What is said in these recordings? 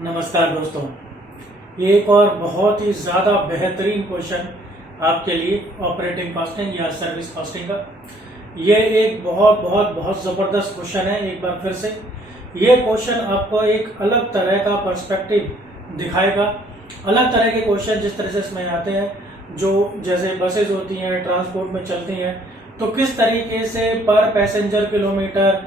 नमस्कार दोस्तों, एक और बहुत ही ज़्यादा बेहतरीन क्वेश्चन आपके लिए ऑपरेटिंग कॉस्टिंग या सर्विस कॉस्टिंग का। ये एक बहुत ज़बरदस्त क्वेश्चन है। एक बार फिर से ये क्वेश्चन आपको एक अलग तरह का पर्सपेक्टिव दिखाएगा। अलग तरह के क्वेश्चन जिस तरह से इसमें आते हैं, जो जैसे बसेज होती हैं, ट्रांसपोर्ट में चलती हैं, तो किस तरीके से पर पैसेंजर किलोमीटर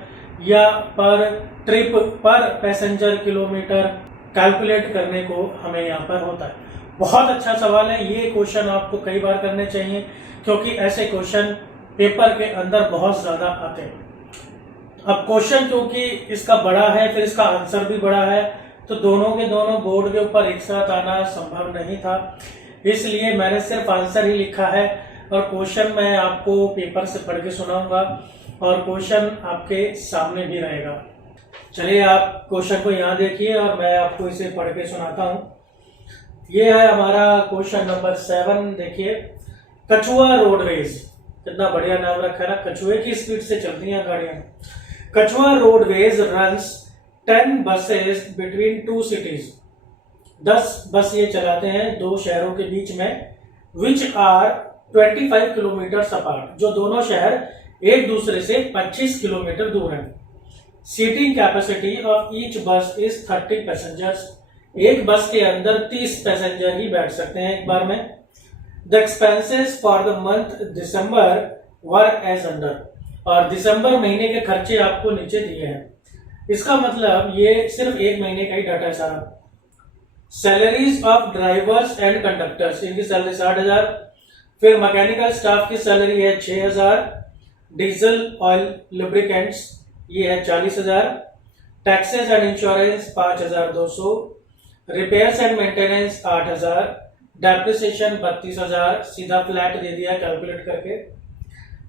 या पर trip per passenger kilometre calculate करने को हमें यहाँ पर होता है। बहुत अच्छा सवाल है। ये क्वेश्चन आपको कई बार करने चाहिए क्योंकि ऐसे क्वेश्चन पेपर के अंदर बहुत ज़्यादा आते हैं। अब क्वेश्चन क्योंकि इसका बड़ा है, फिर इसका आंसर भी बड़ा है, तो दोनों के दोनों बोर्ड के ऊपर एक साथ आना संभव नहीं था। इसलिए मैंने सिर्फ आंसर ही लिखा है और क्वेश्चन मैं आपको पेपर से पढ़ के सुनाऊंगा और क्वेश्चन आपके सामने भी रहेगा। चलिए आप क्वेश्चन को यहाँ देखिए और मैं आपको इसे पढ़ के सुनाता हूँ। ये है हमारा क्वेश्चन नंबर 7। देखिए, कछुआ रोडवेज, कितना बढ़िया नाम रखा है ना। कछुए की स्पीड से चलती हैं गाड़ियां। कछुआ roadways runs 10 buses between 2 cities. 10 बस ये चलाते हैं दो शहरों के बीच में, विच आर 25 किलोमीटर अपार्ट, जो दोनों शहर एक दूसरे से 25 किलोमीटर दूर हैं। सीटिंग कैपेसिटी ऑफ ईच बस इज 30 पैसेंजर्स। एक बस के अंदर 30 पैसेंजर ही बैठ सकते हैं एक बार में। The expenses for the month December were as under, और दिसंबर महीने के खर्चे आपको नीचे दिए हैं। इसका मतलब ये सिर्फ एक महीने का ही डाटा है सारा। Salaries of drivers and conductors, इनकी सैलरी 60,000। फिर मैकेनिकल स्टाफ की सैलरी है 6,000। डीजल ऑयल लुब्रिकेंट्स ये है 40,000। Taxes and insurance 5,200। Repairs and maintenance 8,000। Depreciation 32,000। सीधा फ्लैट दे दिया कैलकुलेट करके।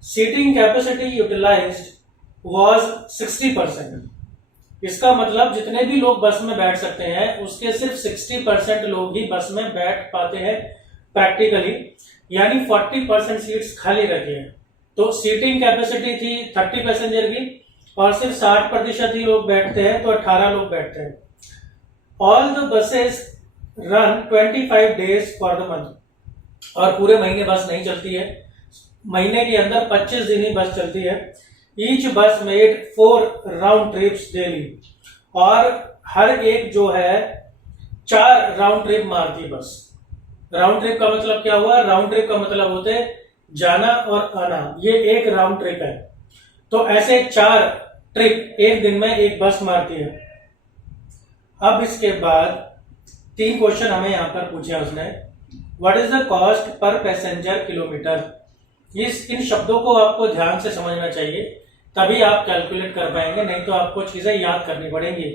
Seating capacity utilised was 60%। इसका मतलब जितने भी लोग बस में बैठ सकते हैं उसके सिर्फ 60% लोग ही बस में बैठ पाते हैं प्रैक्टिकली, यानी 40% सीट्स खाली रखी हैं। तो सीटिंग कैपेसिटी थी 30 पैसेंजर की और सिर्फ 60% ही लोग बैठते हैं, तो 18 लोग बैठते हैं। All the buses run 25 days for the month, और पूरे महीने बस नहीं चलती है, महीने के अंदर 25 दिन ही बस चलती है। ईच बस मेड 4 राउंड ट्रिप्स डेली, और हर एक जो है 4 राउंड ट्रिप मारती बस। राउंड ट्रिप का मतलब क्या हुआ? राउंड ट्रिप का मतलब होते हैं जाना और आना, ये एक राउंड ट्रिप है। तो ऐसे 4 ट्रिप एक दिन में एक बस मारती है। अब इसके बाद 3 क्वेश्चन हमें यहां पर पूछे उसने। What is the cost per passenger kilometre? इन शब्दों को आपको ध्यान से समझना चाहिए, तभी आप कैलकुलेट कर पाएंगे, नहीं तो आपको चीजें याद करनी पड़ेंगी।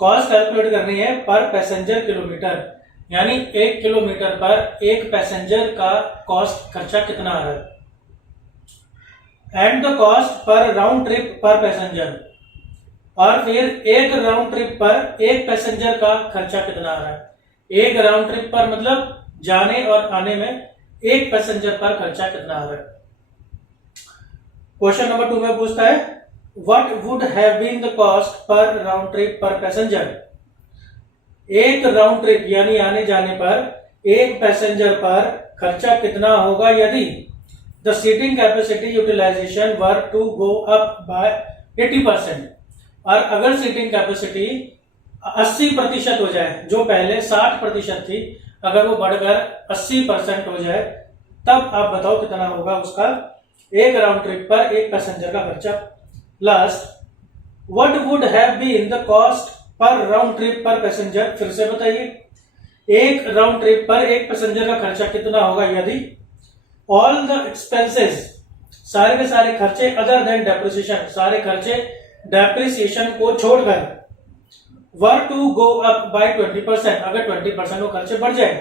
कॉस्ट कैलकुलेट करनी है पर पैसेंजर किलोमीटर, यानी 1 किलोमीटर पर एक पैसेंजर का कॉस्ट खर्चा कितना आ रहा है। And the cost per round trip per passenger, और फिर एक राउंड ट्रिप पर एक पैसेंजर का खर्चा कितना आ रहा है। एक राउंड ट्रिप पर मतलब जाने और आने में एक पैसेंजर पर खर्चा कितना आ रहा है। क्वेश्चन नंबर 2 में पूछता है what would have been the cost per round trip per passenger. एक राउंड ट्रिप यानी आने जाने पर एक पैसेंजर पर खर्चा कितना होगा यदि the seating capacity utilization were to go up by 80%, और अगर सीटिंग कैपेसिटी 80% हो जाए, जो पहले 60% थी, अगर वो बढ़कर 80% हो जाए, तब आप बताओ कितना होगा उसका एक राउंड ट्रिप पर एक पैसेंजर का खर्चा। Plus what would have been the cost per round trip per passenger. फिर से बताइए, एक राउंड ट्रिप पर एक पैसेंजर का खर्चा कितना होगा यदि ऑल द एक्सपेंसेस, सारे के सारे खर्चे, अदर देन डेप्रिसिएशन, सारे खर्चे डेप्रिसिएशन को छोड़कर, were to go up by 20%, अगर 20% वो खर्चे बढ़ जाए,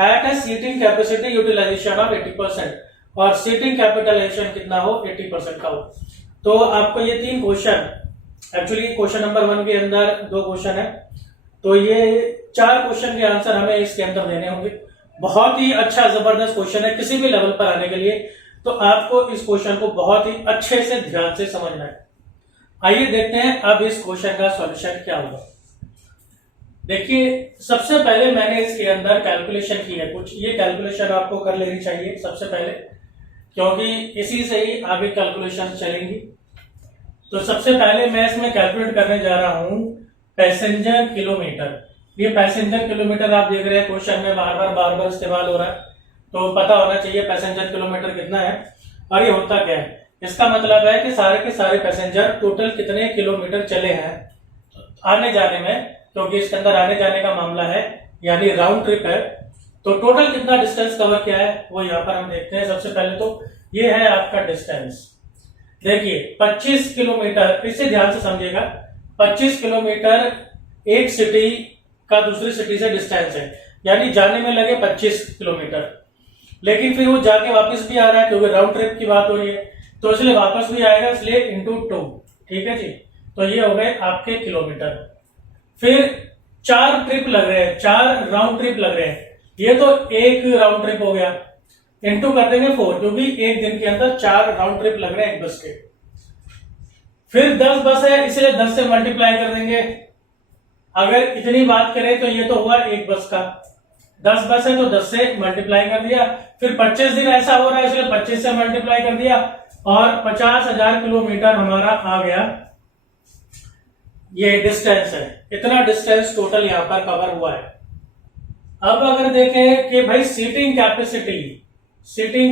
at a seating capacity utilization of 80%, और सीटिंग कैपिटलाइजेशन कितना हो 80% का हो। तो आपको ये 3 क्वेश्चन, एक्चुअली क्वेश्चन नंबर 1 के अंदर 2 क्वेश्चन है, तो ये 4 क्वेश्चन के आंसर हमें इसके अंदर देने होंगे। बहुत ही अच्छा जबरदस्त क्वेश्चन है किसी भी लेवल पर आने के लिए, तो आपको इस क्वेश्चन को बहुत ही अच्छे से ध्यान से समझना है। आइए देखते हैं अब इस क्वेश्चन का सॉल्यूशन क्या होगा। देखिए, सबसे पहले मैंने इसके अंदर कैलकुलेशन की है कुछ, ये कैलकुलेशन आपको कर लेनी चाहिए सबसे पहले, क्योंकि इसी से ही आगे कैलकुलेशन चलेंगी। तो सबसे पहले मैं इसमें कैलकुलेट करने जा रहा हूं पैसेंजर किलोमीटर। ये पैसेंजर किलोमीटर आप देख रहे हैं क्वेश्चन में बार बार इस्तेमाल हो रहा है, तो पता होना चाहिए पैसेंजर किलोमीटर कितना है। और ये होता क्या है, इसका मतलब है कि सारे के सारे पैसेंजर टोटल कितने किलोमीटर चले हैं आने जाने में, क्योंकि इसके अंदर आने जाने का मामला है, यानी राउंड ट्रिप है। तो टोटल कितना डिस्टेंस कवर किया है वो यहाँ पर हम देखते हैं। सबसे पहले तो ये है आपका डिस्टेंस, देखिए 25 किलोमीटर, इसे ध्यान से समझिएगा। 25 किलोमीटर एक सिटी का दूसरी सिटी से डिस्टेंस है, यानी जाने में लगे 25 किलोमीटर, लेकिन फिर वो जाके वापस भी आ रहा है क्योंकि राउंड ट्रिप की बात हो रही है, तो इसलिए वापस भी आएगा, इसलिए इंटू 2। ठीक है जी, तो ये हो गए आपके किलोमीटर। फिर 4 ट्रिप लग रहे हैं, 4 राउंड ट्रिप लग रहे हैं, ये तो एक राउंड ट्रिप हो गया, इंटू कर देंगे 4, क्योंकि एक दिन के अंदर 4 राउंड ट्रिप लग रहे हैं एक बस के। फिर 10 बस है, इसलिए 10 से मल्टीप्लाई कर देंगे। अगर इतनी बात करें तो ये तो हुआ एक बस का, 10 बस है तो 10 से मल्टीप्लाई कर दिया। फिर 25 दिन ऐसा हो रहा है, इसलिए 25 से मल्टीप्लाई कर दिया, और 50,000 किलोमीटर हमारा आ गया, ये डिस्टेंस है। इतना डिस्टेंस टोटल यहां पर कवर हुआ है। अब अगर देखें कि भाई सीटिंग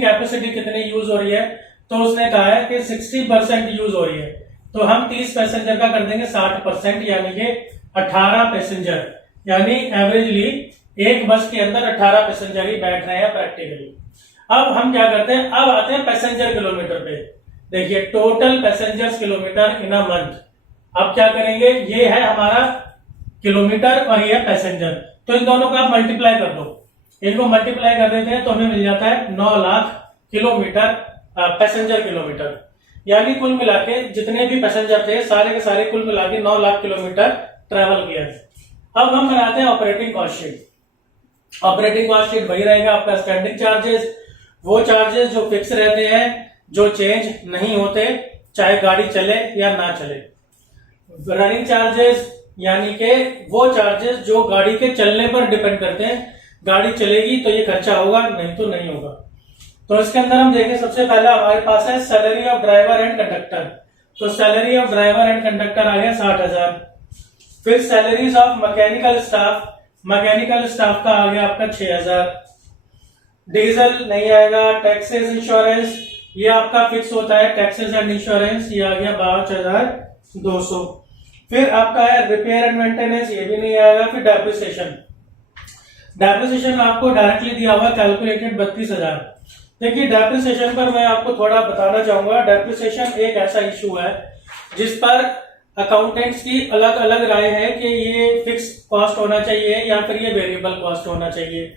कैपेसिटी कितनी यूज हो रही है, तो उसने कहा है कि 60% यूज हो रही है, तो हम 30 पैसेंजर का कर देंगे 60%, यानी कि 18 पैसेंजर, यानी एवरेजली एक बस के अंदर 18 पैसेंजर ही बैठ रहे हैं प्रैक्टिकली। अब हम क्या करते हैं, अब आते हैं पैसेंजर किलोमीटर पे। देखिए total passengers kilometre in a month. अब क्या करेंगे, ये है हमारा किलोमीटर और ये है पैसेंजर, तो इन दोनों को आप मल्टीप्लाई कर दो, इनको मल्टीप्लाई कर देते हैं तो हमें मिल जाता है 9 लाख किलोमीटर पैसेंजर किलोमीटर, यानी कुल मिला के जितने भी पैसेंजर थे सारे के सारे कुल मिला के 9 लाख किलोमीटर ट्रेवल किया। अब हम बनाते हैं operating cost sheet. Operating cost sheet वही रहेगा आपका स्टैंडिंग चार्जेस, वो चार्जेस जो फिक्स रहते हैं, जो चेंज नहीं होते, चाहे गाड़ी चले या ना चले। रनिंग चार्जेस यानी कि वो चार्जेस जो गाड़ी के चलने पर डिपेंड करते हैं, गाड़ी चलेगी तो ये खर्चा होगा, नहीं तो नहीं होगा। तो इसके अंदर हम देखें, सबसे पहला हमारे पास है salary of driver and conductor. तो salary of driver and conductor आ गया 60,000। फिर सैलरीज ऑफ मैकेनिकल स्टाफ का आ गया आपका 6,000। डीजल नहीं आएगा। टैक्सेस इंश्योरेंस ये आपका फिक्स होता है, टैक्सेस एंड इंश्योरेंस ये आ गया 5,200। फिर आपका है रिपेयर एंड मेंटेनेंस, ये भी नहीं आएगा। फिर डेप्रिसिएशन आपको डायरेक्टली दिया हुआ कैलकुलेटेड 32,000। देखिए डेप्रिसिएशन पर मैं आपको थोड़ा बताना चाहूंगा। डेप्रिसिएशन एक ऐसा इशू है जिस पर अकाउंटेंट्स की अलग अलग राय है कि ये फिक्स कॉस्ट होना चाहिए या फिर ये वेरिएबल कॉस्ट होना चाहिए।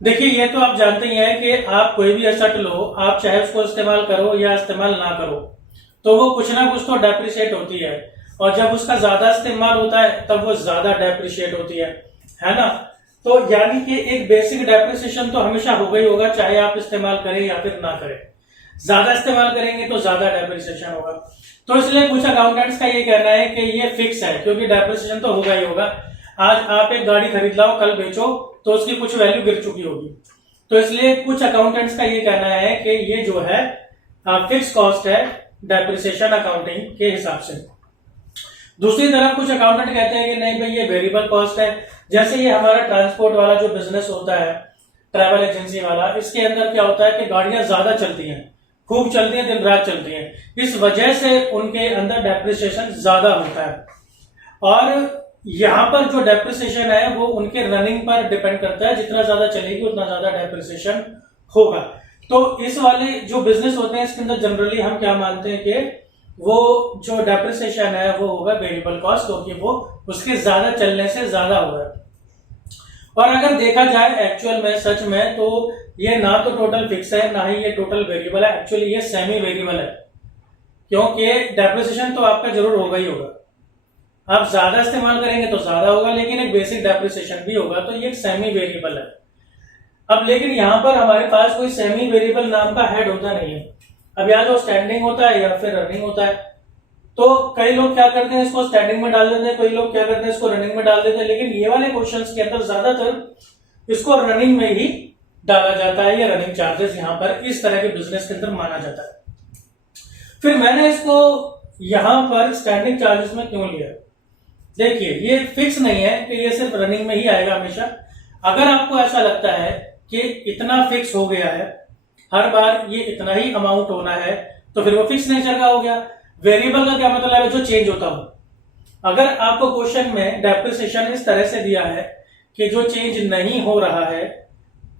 देखिए ये तो आप जानते ही हैं कि आप कोई भी एसेट लो, आप चाहे उसको इस्तेमाल करो या इस्तेमाल ना करो, तो वो कुछ ना कुछ तो डेप्रिशिएट होती है, और जब उसका ज्यादा इस्तेमाल होता है तब वो ज्यादा डेप्रिशिएट होती है ना। तो यानी कि एक बेसिक डेप्रिसिएशन तो हमेशा होगा ही होगा, चाहे आप इस्तेमाल करें या फिर ना करें। ज्यादा इस्तेमाल करेंगे तो ज्यादा डेप्रिसिएशन होगा। तो इसलिए कुछ अकाउंटेंट्स का ये कहना है कि ये फिक्स है, क्योंकि डेप्रिसिएशन तो होगा ही होगा। आज आप एक गाड़ी खरीद लाओ, कल बेचो तो उसकी कुछ वैल्यू गिर चुकी होगी। तो इसलिए कुछ अकाउंटेंट्स का ये कहना है कि ये जो है फिक्स कॉस्ट है डेप्रिसिएशन अकाउंटिंग के हिसाब से। दूसरी तरफ कुछ अकाउंटेंट कहते हैं कि नहीं भाई ये वेरिएबल कॉस्ट है। जैसे ये हमारा ट्रांसपोर्ट वाला जो बिजनेस होता है, ट्रैवल एजेंसी वाला, इसके अंदर क्या होता है कि गाड़ियां ज्यादा चलती हैं, खूब चलती हैं, दिन रात चलती हैं, इस वजह से उनके अंदर डेप्रिसिएशन ज्यादा होता है। और यहाँ पर जो डेप्रिसिएशन है वो उनके रनिंग पर डिपेंड करता है, जितना ज्यादा चलेगी उतना ज्यादा डेप्रिसिएशन होगा। तो इस वाले जो बिजनेस होते हैं इसके अंदर जनरली हम क्या मानते हैं कि वो जो डेप्रिसिएशन है वो होगा वेरिएबल कॉस्ट, क्योंकि वो उसके ज्यादा चलने से ज्यादा होगा। और अगर देखा जाए एक्चुअल में, सच में, तो ये ना तो टोटल फिक्स है ना ही ये टोटल वेरिएबल है, एक्चुअली ये सेमी वेरिएबल है, क्योंकि डेप्रिसिएशन तो आपका जरूर होगा ही होगा। आप ज्यादा इस्तेमाल करेंगे तो ज्यादा होगा, लेकिन एक बेसिक डेप्रिसिएशन भी होगा, तो ये एक सेमी वेरिएबल है। अब लेकिन यहां पर हमारे पास कोई सेमी वेरिएबल नाम का हेड होता नहीं है। अब या तो स्टैंडिंग होता है या फिर रनिंग होता है। तो कई लोग क्या करते हैं, इसको स्टैंडिंग में डाल देते हैं, कई लोग क्या करते हैं, इसको रनिंग में डाल देते हैं, लेकिन ये वाले क्वेश्चंस के अंदर ज्यादातर इसको रनिंग में ही डाला जाता है, या रनिंग चार्जेस यहाँ पर इस तरह के बिजनेस के अंदर माना जाता है। फिर मैंने इसको यहां पर स्टैंडिंग चार्जेस में क्यों लिया? देखिए, ये फिक्स नहीं है कि ये सिर्फ रनिंग में ही आएगा हमेशा। अगर आपको ऐसा लगता है कि इतना फिक्स हो गया है, हर बार ये इतना ही अमाउंट होना है, तो फिर वो फिक्स नेचर का हो गया। वेरिएबल का क्या मतलब है? जो चेंज होता हो। अगर आपको क्वेश्चन में डेप्रिसिएशन इस तरह से दिया है कि जो चेंज नहीं हो रहा है,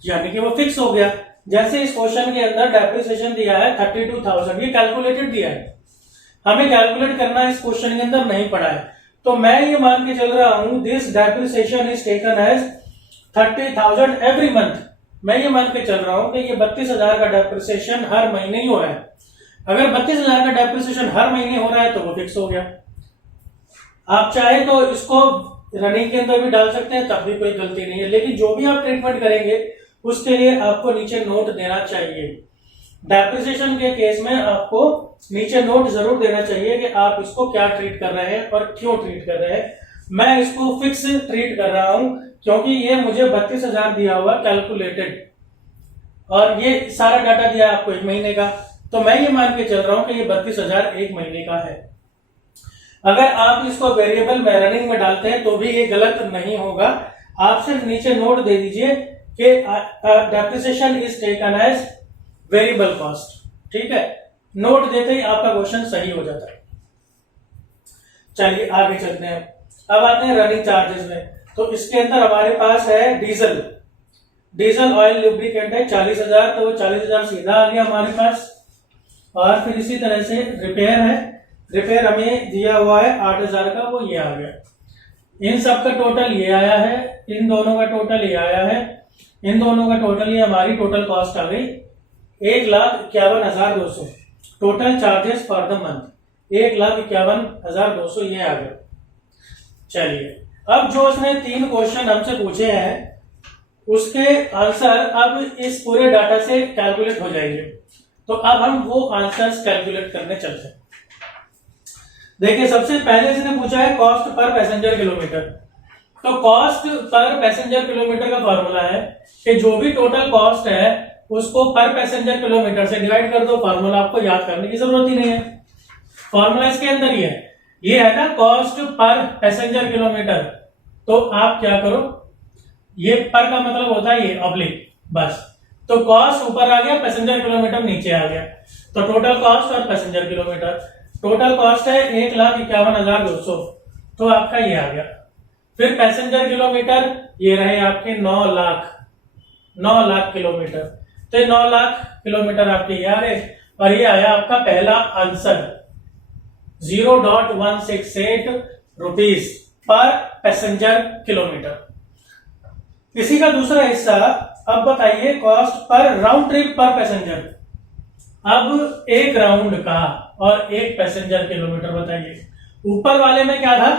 यानी कि वो फिक्स हो गया। जैसे इस क्वेश्चन के अंदर डेप्रिसिएशन दिया है 32,000, ये कैलकुलेटेड दिया है, हमें कैलकुलेट करना इस क्वेश्चन के अंदर नहीं पड़ा है। तो मैं ये मान के चल रहा हूं this depreciation is taken as 30,000 every month. मैं ये मान के चल रहा हूं कि ये 32,000 का डेप्रिसिएशन हर महीने ही हो रहा है। अगर 32,000 का डेप्रिसिएशन हर महीने हो रहा है तो वो फिक्स हो गया। आप चाहे तो इसको रनिंग के अंदर भी डाल सकते हैं, तब भी कोई गलती नहीं है, लेकिन जो भी आप ट्रीटमेंट करेंगे उसके लिए आपको नीचे नोट देना चाहिए। डेप्रिसिएशन के केस में आपको नीचे नोट जरूर देना चाहिए कि आप इसको क्या ट्रीट कर रहे हैं और क्यों ट्रीट कर रहे हैं। मैं इसको फिक्स ट्रीट कर रहा हूं क्योंकि ये मुझे 32,000 दिया हुआ कैलकुलेटेड, और ये सारा डाटा दिया आपको एक महीने का, तो मैं ये मान के चल रहा हूं कि ये 32,000 एक महीने का है। अगर आप इसको वेरिएबल में रनिंग में डालते हैं तो भी ये गलत नहीं होगा। आप सिर्फ नीचे नोट दे दीजिए कि depreciation is taken as variable cost, ठीक है। नोट देते ही आपका क्वेश्चन सही हो जाता है। चलिए आगे चलते हैं। अब आते हैं रनिंग चार्जेस में। तो इसके अंदर हमारे पास है डीजल ऑयल लुब्रिकेंट है 40,000, तो वो 40,000 सीधा आ गया हमारे पास। और फिर इसी तरह से रिपेयर है, रिपेयर हमें दिया हुआ है 8,000 का, वो ये आ गया। इन सब का टोटल ये आया है, इन दोनों का टोटल ये आया है, इन दोनों का टोटल ये हमारी टोटल कॉस्ट आ गई 1,51,200। Total charges for the month 1,51,200 ये आ गया। चलिए, अब जो उसने 3 क्वेश्चन हमसे पूछे हैं उसके आंसर अब इस पूरे डाटा से कैलकुलेट हो जाएंगे। तो अब हम वो आंसर्स कैलकुलेट करने चलते हैं। देखिए, सबसे पहले इसने पूछा है कॉस्ट पर पैसेंजर किलोमीटर। तो कॉस्ट पर पैसेंजर किलोमीटर का फॉर्मूला है कि जो भी टोटल कॉस्ट है उसको पर पैसेंजर किलोमीटर से डिवाइड कर दो। फॉर्मूला आपको याद करने की जरूरत ही नहीं है, फॉर्मूला इसके अंदर ही है। ये है ना कॉस्ट पर पैसेंजर किलोमीटर। तो आप क्या करो, ये पर का मतलब होता है ये ऑब्लिक, बस। तो कॉस्ट ऊपर आ गया, पैसेंजर किलोमीटर नीचे आ गया। तो टोटल कॉस्ट और पैसेंजर किलोमीटर, टोटल कॉस्ट है 1,51,200, तो आपका ये आ गया। फिर पैसेंजर किलोमीटर ये रहे आपके 9 लाख किलोमीटर। तो 9 लाख किलोमीटर आपके ये आ गए, और ये आया आपका पहला answer 0.168 rupees per passenger kilometre. इसी का दूसरा हिस्सा, अब बताइए cost per round trip per passenger. अब एक राउंड का और एक पैसेंजर किलोमीटर बताइए। ऊपर वाले में क्या था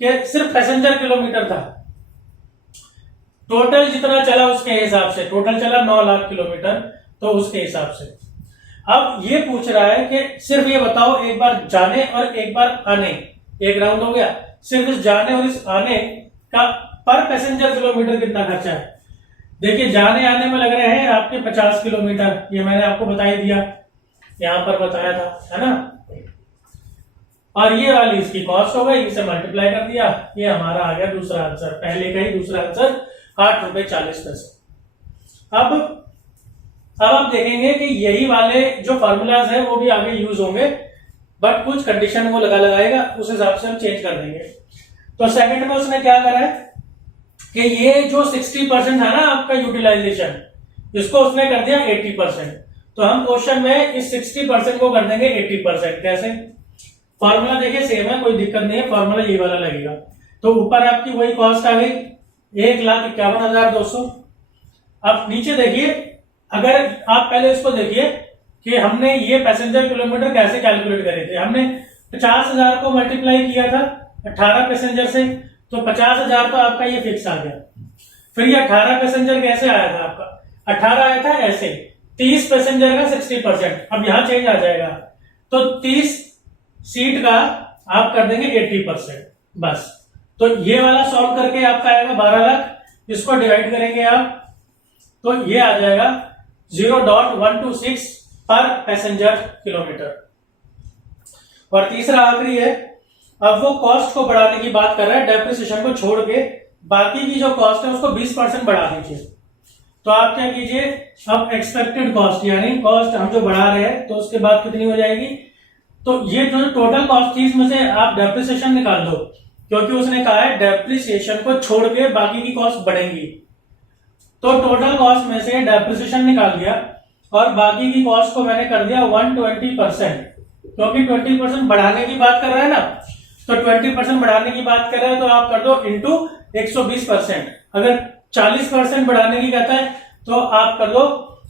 कि सिर्फ पैसेंजर किलोमीटर था, टोटल जितना चला उसके हिसाब से, टोटल चला 9 लाख किलोमीटर, तो उसके हिसाब से। अब ये पूछ रहा है कि सिर्फ ये बताओ एक बार जाने और एक बार आने, एक राउंड हो गया, सिर्फ इस जाने और इस आने का पर पैसेंजर किलोमीटर कितना खर्चा है। देखिए, जाने आने में लग रहे हैं आपके 50 किलोमीटर, ये मैंने आपको बता ही दिया, यहां पर बताया था, है ना। और ये वाली इसकी कॉस्ट हो गई, इसे मल्टीप्लाई कर दिया, ये हमारा आ गया दूसरा आंसर। पहले का ही दूसरा आंसर 8.40 रुपए। अब आप देखेंगे कि यही वाले जो फॉर्मूलाज हैं वो भी आगे यूज होंगे, बट कुछ कंडीशन वो लगाएगा, उस हिसाब से हम चेंज कर देंगे। तो सेकंड में उसने क्या करा है कि ये जो 60% है ना आपका यूटिलाइजेशन, इसको उसने कर दिया 80%। तो हम क्वेश्चन में इस 60% को कर देंगे 80%। कैसे? फॉर्मूला देखिए सेम है, कोई दिक्कत नहीं है, फॉर्मूला ये वाला लगेगा। तो ऊपर आपकी वही कॉस्ट आ गई 1,51,200। अब नीचे देखिए, अगर आप पहले इसको देखिए कि हमने ये पैसेंजर किलोमीटर कैसे कैलकुलेट करे थे। हमने 50,000 को मल्टीप्लाई किया था 18 पैसेंजर से, तो 50,000 तो आपका ये फिक्स आ गया। फिर ये 18 पैसेंजर कैसे आया था आपका, 18 आया था ऐसे, 30 पैसेंजर का 60%। अब यहां चेंज आ जाएगा, तो 30 सीट का आप कर देंगे 80%, बस। तो ये वाला सॉल्व करके आपका आएगा 12 लाख, इसको डिवाइड करेंगे आप तो ये आ जाएगा 0.126 पर पैसेंजर किलोमीटर। और तीसरा आखिरी है, अब वो कॉस्ट को बढ़ाने की बात कर रहा है, डेप्रिसिएशन को छोड़ के बाकी की जो कॉस्ट है उसको 20% बढ़ा दीजिए। तो आप क्या कीजिए, अब एक्सपेक्टेड कॉस्ट यानी कॉस्ट हम जो बढ़ा रहे हैं तो उसके बाद कितनी हो जाएगी, तो ये जो टोटल कॉस्ट थी इसमें से आप डेप्रिसिएशन निकाल दो, क्योंकि उसने कहा है डेप्रिसिएशन को छोड़ के बाकी की कॉस्ट बढ़ेंगी। तो टोटल कॉस्ट में से डेप्रिसिएशन निकाल दिया और बाकी की कॉस्ट को मैंने कर दिया 120%, क्योंकि 20% बढ़ाने की बात कर रहा है ना, तो 20% बढ़ाने की बात कर रहा है तो आप कर दो इंटू 120%। अगर 40% बढ़ाने की कहता है तो आप कर दो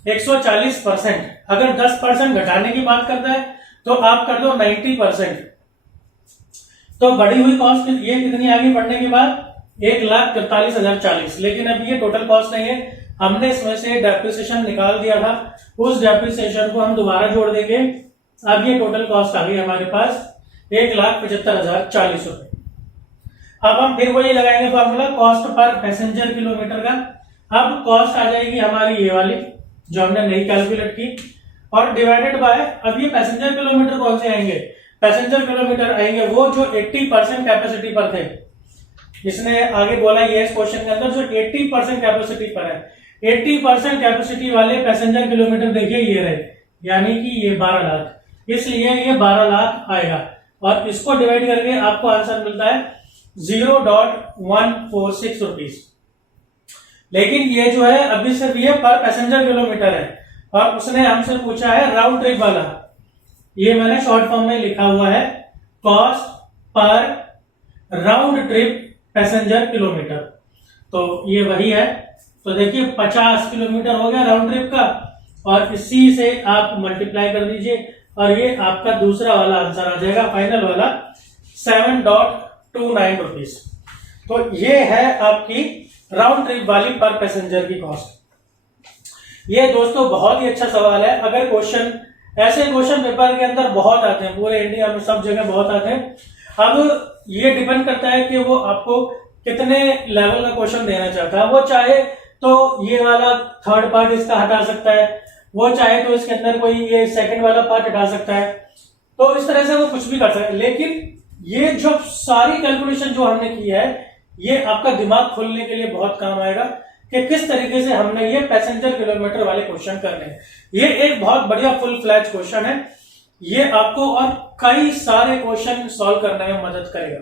140%। अगर 10% घटाने की बात करता है तो आप कर दो 90%। तो बढ़ी हुई कॉस्ट ये कितनी आगे बढ़ने के बाद 1,43,040। लेकिन अब ये टोटल कॉस्ट नहीं है, हमने इसमें से डेप्रिसिएशन निकाल दिया था, उस डेप्रिसिएशन को हम दोबारा जोड़ देंगे। अब ये टोटल कॉस्ट आ गई हमारे पास 1,75,040 रुपए। अब हम फिर वही लगाएंगे formula cost per passenger kilometre का। अब कॉस्ट आ जाएगी हमारी ये वाली जो हमने नहीं कैलकुलेट की, और डिवाइडेड बाय, अब ये पैसेंजर किलोमीटर कौन से आएंगे, पैसेंजर किलोमीटर आएंगे वो जो 80% कैपेसिटी पर थे। इसने आगे बोला ये इस क्वेश्चन के अंदर जो 80% कैपेसिटी पर है, 80% कैपेसिटी वाले पैसेंजर किलोमीटर देखिए ये रहे, यानी कि ये 12 लाख, इसलिए ये 12 लाख आएगा। और इसको डिवाइड करके आपको आंसर मिलता है 0.146 रुपीज। लेकिन ये जो है अभी सिर्फ ये पर पैसेंजर किलोमीटर है, और उसने हमसे पूछा है राउंड ट्रिप वाला। ये मैंने शॉर्ट फॉर्म में लिखा हुआ है cost per round trip passenger kilometre, तो ये वही है। तो देखिए 50 किलोमीटर हो गया राउंड ट्रिप का, और इसी से आप मल्टीप्लाई कर दीजिए और ये आपका दूसरा वाला आंसर आ जाएगा, फाइनल वाला 7.29 रुपीज। तो ये है आपकी राउंड ट्रिप वाली पर पैसेंजर की कॉस्ट। ये दोस्तों बहुत ही अच्छा सवाल है। अगर क्वेश्चन ऐसे क्वेश्चन पेपर के अंदर बहुत आते हैं, पूरे इंडिया में सब जगह बहुत आते हैं। अब ये डिपेंड करता है कि वो आपको कितने लेवल का क्वेश्चन देना चाहता है। वो चाहे तो ये वाला थर्ड पार्ट इसका हटा सकता है, वो चाहे तो इसके अंदर कोई ये सेकंड वाला पार्ट हटा सकता है, तो इस तरह से वो कुछ भी कर सकता है। लेकिन ये जो सारी कैलकुलेशन जो हमने की है, ये आपका दिमाग खोलने के लिए बहुत काम आएगा कि किस तरीके से हमने ये पैसेंजर किलोमीटर वाले क्वेश्चन करने हैं। ये एक बहुत बढ़िया फुल फ्लैज क्वेश्चन है, ये आपको और कई सारे क्वेश्चन सॉल्व करने में मदद करेगा।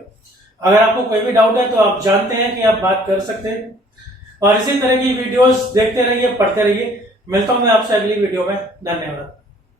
अगर आपको कोई भी डाउट है तो आप जानते हैं कि आप बात कर सकते हैं, और इसी तरह की वीडियोस देखते रहिए, पढ़ते रहिए। मिलता हूं मैं आपसे अगली वीडियो में। धन्यवाद।